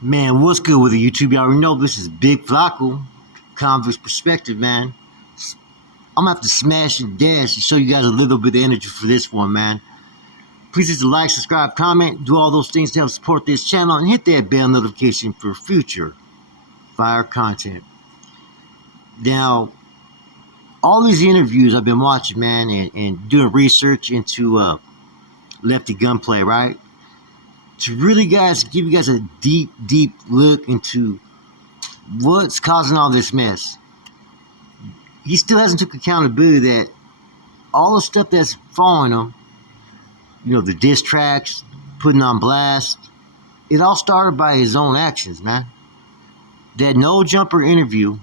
Man, what's good with the YouTube? Y'all already know this is Big Flacco, Convict's Perspective, man. I'm gonna have to smash and dash to show you guys a little bit of energy for this one, man. Please hit the like, subscribe, comment, do all those things to help support this channel, and hit that bell notification for future fire content. Now, all these interviews I've been watching, man, and doing research into Lefty Gunplay, right? To really give you guys a deep look into what's causing all this mess. He still hasn't took accountability that all the stuff that's following him, the diss tracks, putting on blast, it all started by his own actions, man. That no jumper interview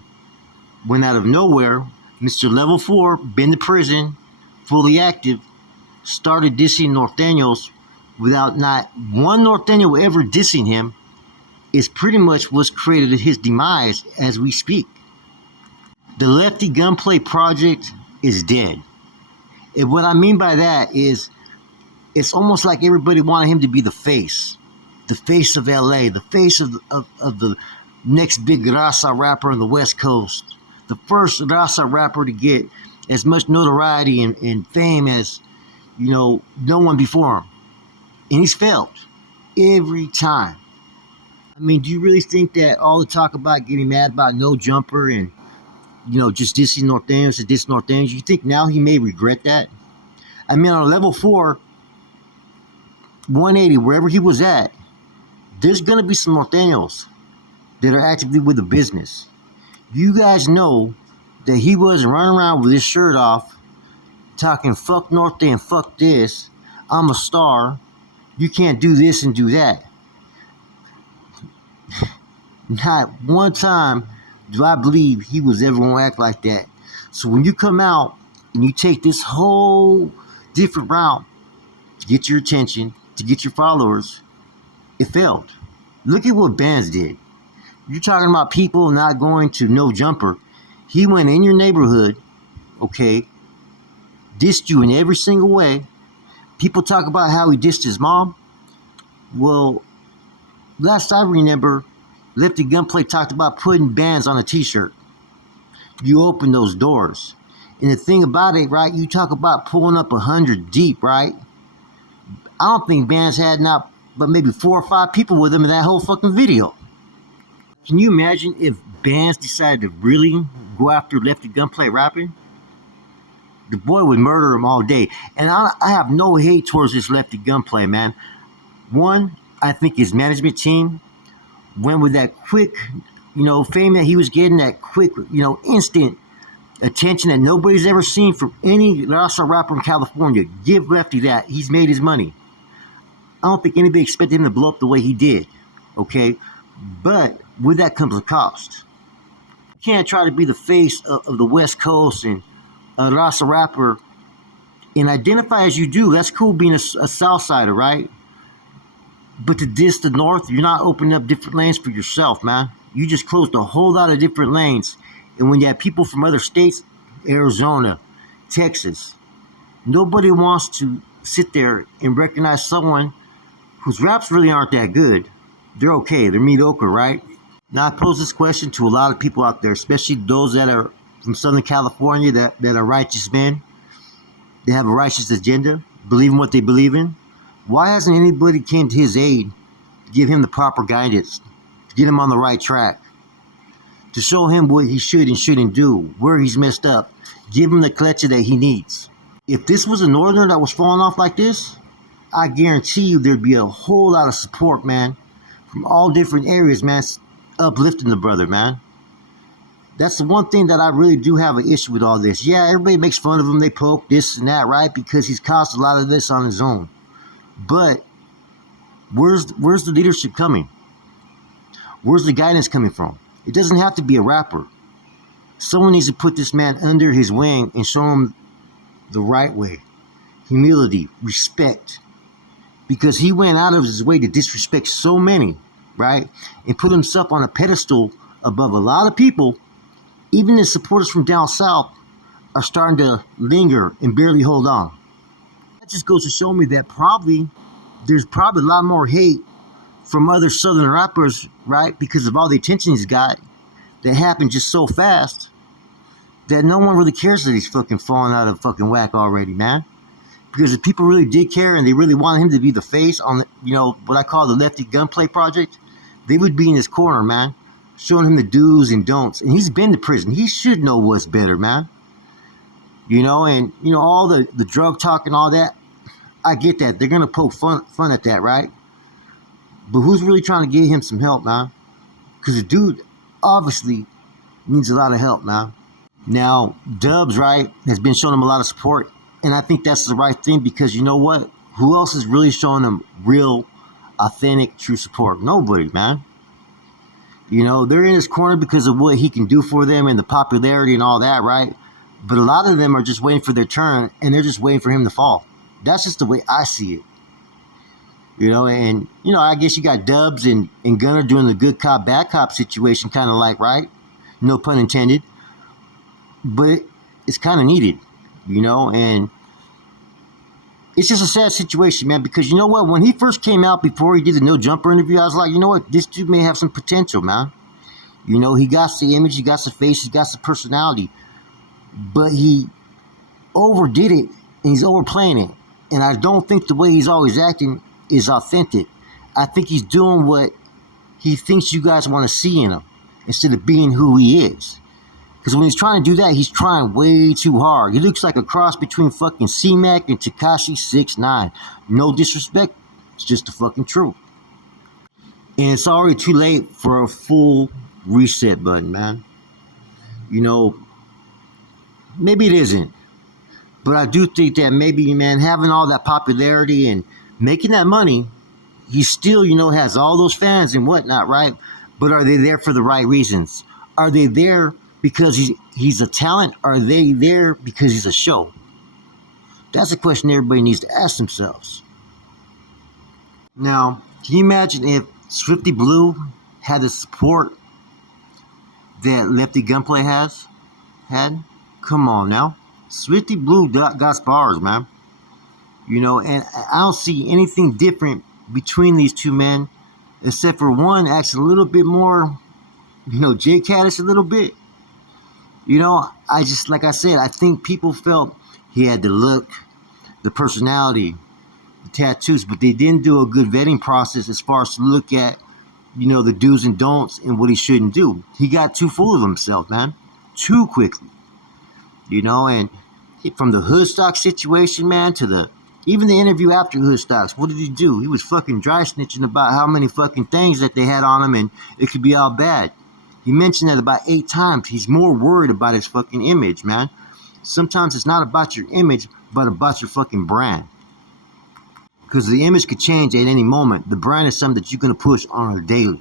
went out of nowhere. Mr. Level 4, been to prison, fully active, started dissing North Daniels without not one North Daniel ever dissing him, is pretty much what's created his demise as we speak. The Lefty Gunplay project is dead. And what I mean by that is it's almost like everybody wanted him to be the face of LA, the face of the next big raza rapper on the West Coast, the first raza rapper to get as much notoriety and fame as, no one before him. And he's failed every time. I mean, do you really think that all the talk about getting mad about no jumper and, just dissing North Daniels to diss North Daniels, you think now he may regret that? I mean, on a level 4, 180, wherever he was at, there's going to be some North Daniels that are actively with the business. You guys know that he wasn't running around with his shirt off talking fuck North Day and fuck this, I'm a star, you can't do this and do that. Not one time do I believe he was ever going to act like that. So when you come out and you take this whole different route to get your attention, to get your followers, it failed. Look at what Bands did. You're talking about people not going to no jumper. He went in your neighborhood, okay, dissed you in every single way. People talk about how he dissed his mom. Well, last I remember, Lefty Gunplay talked about putting Bands on a t-shirt. You open those doors. And the thing about it, right, you talk about pulling up 100 deep, right? I don't think Bands had not but maybe 4 or 5 people with him in that whole fucking video. Can you imagine if Bands decided to really go after Lefty Gunplay rapping? The boy would murder him all day. And I have no hate towards this Lefty Gunplay, man. One, I think his management team went with that quick, fame that he was getting, that quick, instant attention that nobody's ever seen from any raza rapper in California. Give Lefty that. He's made his money. I don't think anybody expected him to blow up the way he did, okay? But with that comes a cost. You can't try to be the face of the West Coast and a raza rapper and identify as you do. That's cool being a Southsider, right? But to diss the North, you're not opening up different lanes for yourself, man. You just closed a whole lot of different lanes. And when you have people from other states, Arizona, Texas, nobody wants to sit there and recognize someone whose raps really aren't that good. They're okay. They're mediocre, right? Now, I pose this question to a lot of people out there, especially those that are from Southern California that are righteous men. They have a righteous agenda, believe in what they believe in. Why hasn't anybody came to his aid to give him the proper guidance, to get him on the right track, to show him what he should and shouldn't do, where he's messed up, give him the clutch that he needs? If this was a Northerner that was falling off like this, I guarantee you there'd be a whole lot of support, man, from all different areas, man, uplifting the brother, man. That's the one thing that I really do have an issue with all this. Yeah, everybody makes fun of him, they poke this and that, right? Because he's caused a lot of this on his own. But where's the leadership coming? Where's the guidance coming from? It doesn't have to be a rapper. Someone needs to put this man under his wing and show him the right way. Humility, respect. Because he went out of his way to disrespect so many, right? And put himself on a pedestal above a lot of people. Even the supporters from down south are starting to linger and barely hold on. That just goes to show me that there's probably a lot more hate from other Southern rappers, right? Because of all the attention he's got that happened just so fast that no one really cares that he's fucking falling out of fucking whack already, man. Because if people really did care and they really wanted him to be the face on, what I call the Lefty Gunplay project, they would be in his corner, man, showing him the do's and don'ts. And he's been to prison. He should know what's better, man. All the drug talk and all that, I get that. They're going to poke fun at that, right? But who's really trying to get him some help, man? Because the dude obviously needs a lot of help, man. Now, Dubs, right, has been showing him a lot of support. And I think that's the right thing because you know what? Who else is really showing him real, authentic, true support? Nobody, man. They're in his corner because of what he can do for them and the popularity and all that, right? But a lot of them are just waiting for their turn and they're just waiting for him to fall. That's just the way I see it. I guess you got Dubs and Gunner doing the good cop, bad cop situation, kind of like, right? No pun intended. But it's kind of needed, and it's just a sad situation, man, because you know what? When he first came out before he did the No Jumper interview, I was like, you know what? This dude may have some potential, man. He got the image, he got the face, he got the personality. But he overdid it, and he's overplaying it. And I don't think the way he's always acting is authentic. I think he's doing what he thinks you guys want to see in him instead of being who he is. Because when he's trying to do that, he's trying way too hard. He looks like a cross between fucking C-Mac and Tekashi 6ix9ine. No disrespect, it's just the fucking truth. And it's already too late for a full reset button, man. Maybe it isn't. But I do think that maybe, man, having all that popularity and making that money, he still, has all those fans and whatnot, right? But are they there for the right reasons? Are they there because he's a talent? Are they there because he's a show? That's a question everybody needs to ask themselves. Now, can you imagine if Swifty Blue had the support that Lefty Gunplay had? Come on now. Swifty Blue got bars, man. And I don't see anything different between these two men, except for one acts a little bit more, J Caddish a little bit. I just, like I said, I think people felt he had the look, the personality, the tattoos, but they didn't do a good vetting process as far as to look at, the do's and don'ts and what he shouldn't do. He got too full of himself, man, too quickly. And from the Hoodstock situation, man, to even the interview after Hoodstocks, what did he do? He was fucking dry snitching about how many fucking things that they had on him and it could be all bad. He mentioned that about 8 times. He's more worried about his fucking image, man. Sometimes it's not about your image, but about your fucking brand. Because the image could change at any moment. The brand is something that you're going to push on a daily.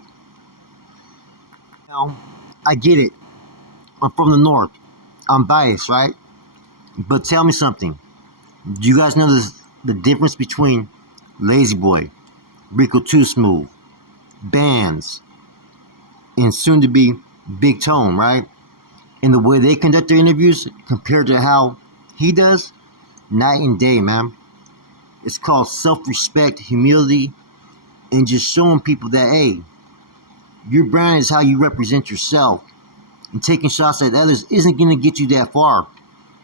Now, I get it. I'm from the North. I'm biased, right? But tell me something. Do you guys know the difference between Lazy Boy, Rico Too Smooth, Bands, and soon to be Big Tone, right? And the way they conduct their interviews compared to how he does, night and day, man. It's called self-respect, humility, and just showing people that, hey, your brand is how you represent yourself. And taking shots at others isn't going to get you that far.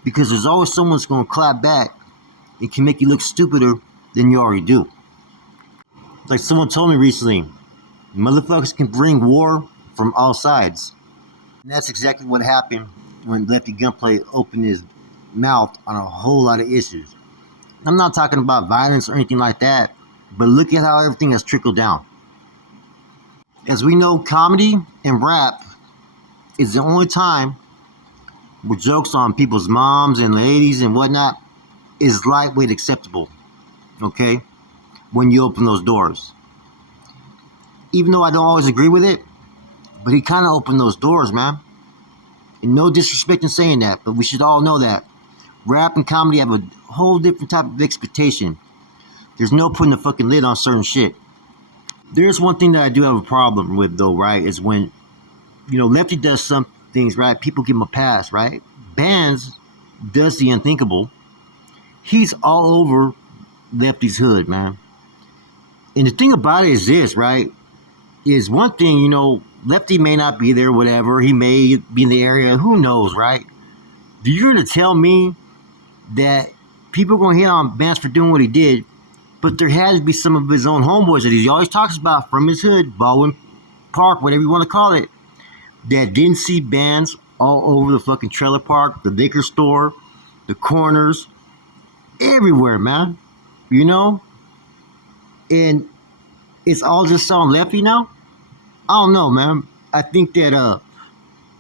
Because there's always someone that's going to clap back and can make you look stupider than you already do. Like someone told me recently, motherfuckers can bring war from all sides. And that's exactly what happened when Lefty Gunplay opened his mouth on a whole lot of issues. I'm not talking about violence or anything like that, but look at how everything has trickled down. As we know, comedy and rap is the only time where jokes on people's moms and ladies and whatnot is lightweight acceptable, okay, when you open those doors. Even though I don't always agree with it, but he kind of opened those doors, man. And no disrespect in saying that, but we should all know that rap and comedy have a whole different type of expectation. There's no putting a fucking lid on certain shit. There's one thing that I do have a problem with, though, right, is when, Lefty does some things, right, people give him a pass, right? Bands does the unthinkable. He's all over Lefty's hood, man. And the thing about it is this, right? Is one thing, Lefty may not be there, whatever. He may be in the area. Who knows, right? You're going to tell me that people are going to hit on Vance for doing what he did, but there had to be some of his own homeboys that he always talks about from his hood, Baldwin Park, whatever you want to call it, that didn't see bands all over the fucking trailer park, the liquor store, the corners, everywhere, man. And it's all just on Lefty now. I don't know, man. I think that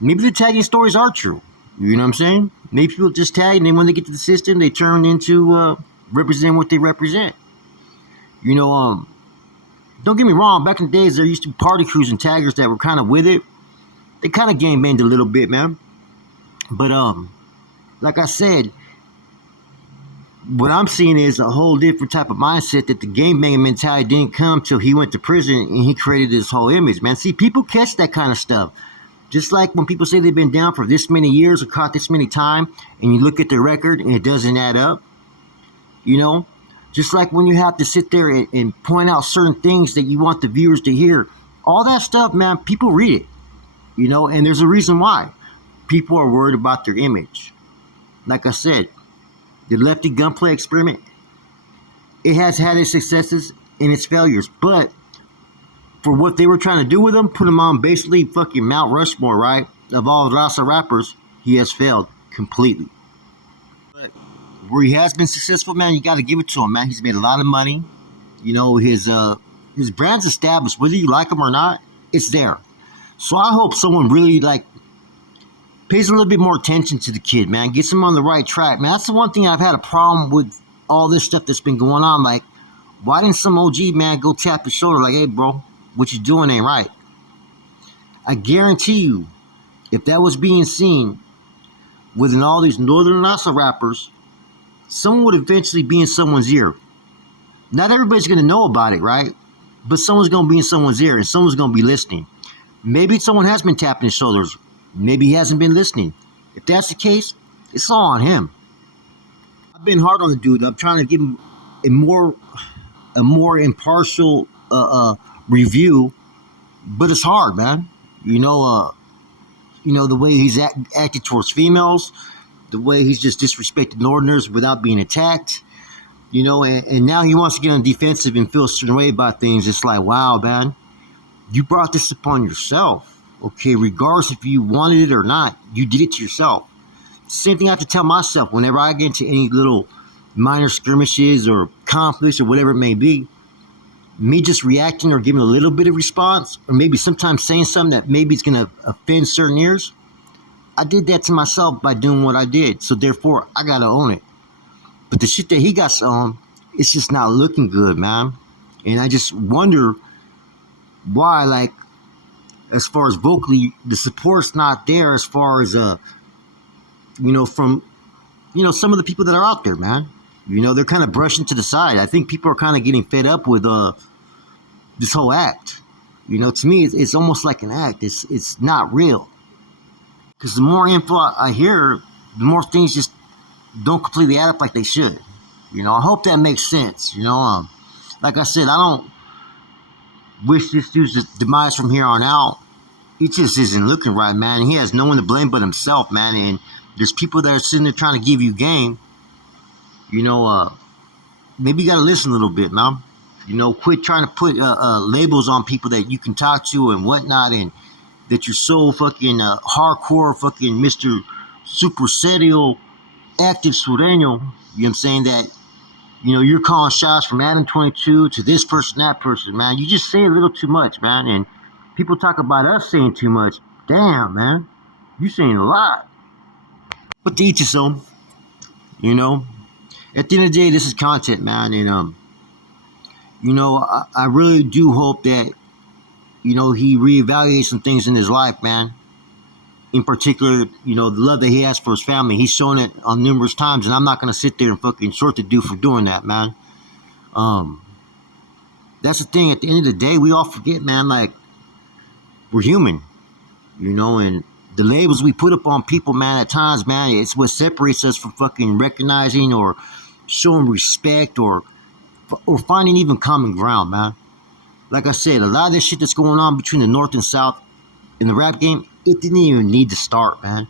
maybe the tagging stories are true. You know what I'm saying? Maybe people just tag, and then when they get to the system, they turn into represent what they represent. Don't get me wrong. Back in the days, there used to be party crews and taggers that were kind of with it. They kind of game banged a little bit, man. But like I said, what I'm seeing is a whole different type of mindset that the game banging mentality didn't come till he went to prison and he created this whole image, man. See, people catch that kind of stuff. Just like when people say they've been down for this many years or caught this many times, and you look at their record and it doesn't add up, Just like when you have to sit there and point out certain things that you want the viewers to hear. All that stuff, man, people read it, and there's a reason why. People are worried about their image. Like I said, the Lefty Gunplay experiment, it has had its successes and its failures, but for what they were trying to do with him, put him on basically fucking Mount Rushmore, right? Of all Rasa rappers, he has failed completely. But where he has been successful, man, you got to give it to him, man. He's made a lot of money. His brand's established. Whether you like him or not, it's there. So I hope someone really pays a little bit more attention to the kid, man. Gets him on the right track, man. That's the one thing I've had a problem with all this stuff that's been going on. Like, why didn't some OG, man, go tap his shoulder like, hey, bro, what you doing ain't right? I guarantee you, if that was being seen within all these Northern Rasa rappers, someone would eventually be in someone's ear. Not everybody's going to know about it, right? But someone's going to be in someone's ear and someone's going to be listening. Maybe someone has been tapping his shoulders. Maybe he hasn't been listening. If that's the case, it's all on him. I've been hard on the dude. I'm trying to give him a more impartial review, but it's hard, man. The way he's acted towards females, the way he's just disrespected Northerners without being attacked, and now he wants to get on the defensive and feel a certain way about things. It's like, wow, man, you brought this upon yourself. Okay, regardless if you wanted it or not, you did it to yourself. Same thing I have to tell myself whenever I get into any little minor skirmishes or conflicts or whatever it may be. Me just reacting or giving a little bit of response, or maybe sometimes saying something that maybe is going to offend certain ears. I did that to myself by doing what I did, so therefore I got to own it. But the shit that he got on, it's just not looking good, man. And I just wonder why, as far as vocally, the support's not there as far as, from, some of the people that are out there, man. They're kind of brushing to the side. I think people are kind of getting fed up with this whole act. To me, it's almost like an act. It's not real. Because the more info I hear, the more things just don't completely add up like they should. I hope that makes sense. Like I said, I don't wish this dude's demise from here on out. It just isn't looking right, man. He has no one to blame but himself, man. And there's people that are sitting there trying to give you game. Maybe you got to listen a little bit, man. Quit trying to put labels on people that you can talk to and whatnot, and that you're so fucking hardcore fucking Mr. Super Serial Active Sureño. You know what I'm saying? That, you're calling shots from Adam 22 to this person, that person, man. You just say a little too much, man. And people talk about us saying too much. Damn, man. You saying a lot. But to each his own. At the end of the day, this is content, man. And, I really do hope that, he reevaluates some things in his life, man. In particular, the love that he has for his family. He's shown it on numerous times, and I'm not going to sit there and fucking short the dude for doing that, man. That's the thing. At the end of the day, we all forget, man, we're human, and the labels we put up on people, man, at times, man, it's what separates us from fucking recognizing or showing respect or finding even common ground, man. Like I said, a lot of this shit that's going on between the North and South in the rap game, it didn't even need to start, man.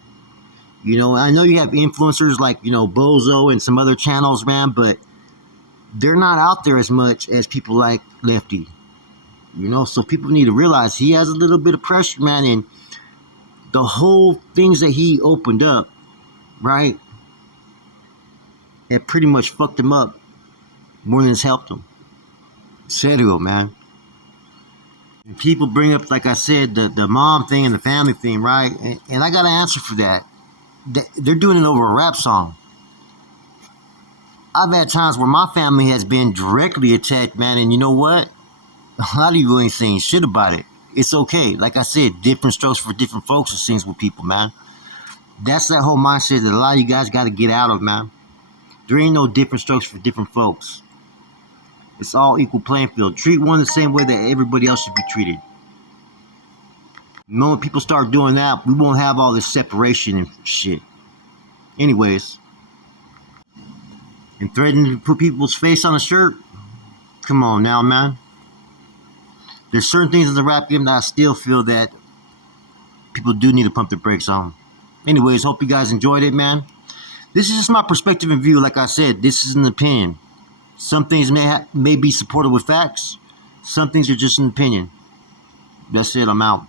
You know, I know you have influencers like, you know, Bozo and some other channels, man, but they're not out there as much as people like Lefty. You know, so people need to realize he has a little bit of pressure, man, and the whole things that he opened up, right, it pretty much fucked him up more than it's helped him. Serio, man. And people bring up, like I said, the mom thing and the family thing, right? And I got an answer for that. They're doing it over a rap song. I've had times where my family has been directly attacked, man, and you know what? A lot of you ain't saying shit about it. It's okay. Like I said, different strokes for different folks, it seems, with people, man. That's that whole mindset that a lot of you guys got to get out of, man. There ain't no different strokes for different folks. It's all equal playing field. Treat one the same way that everybody else should be treated. The moment people start doing that, we won't have all this separation and shit. Anyways, and threatening to put people's face on a shirt? Come on now, man. There's certain things in the rap game that I still feel that people do need to pump their brakes on. Anyways, hope you guys enjoyed it, man. This is just my perspective and view. Like I said, this is an opinion. Some things may be supported with facts. Some things are just an opinion. That's it. I'm out.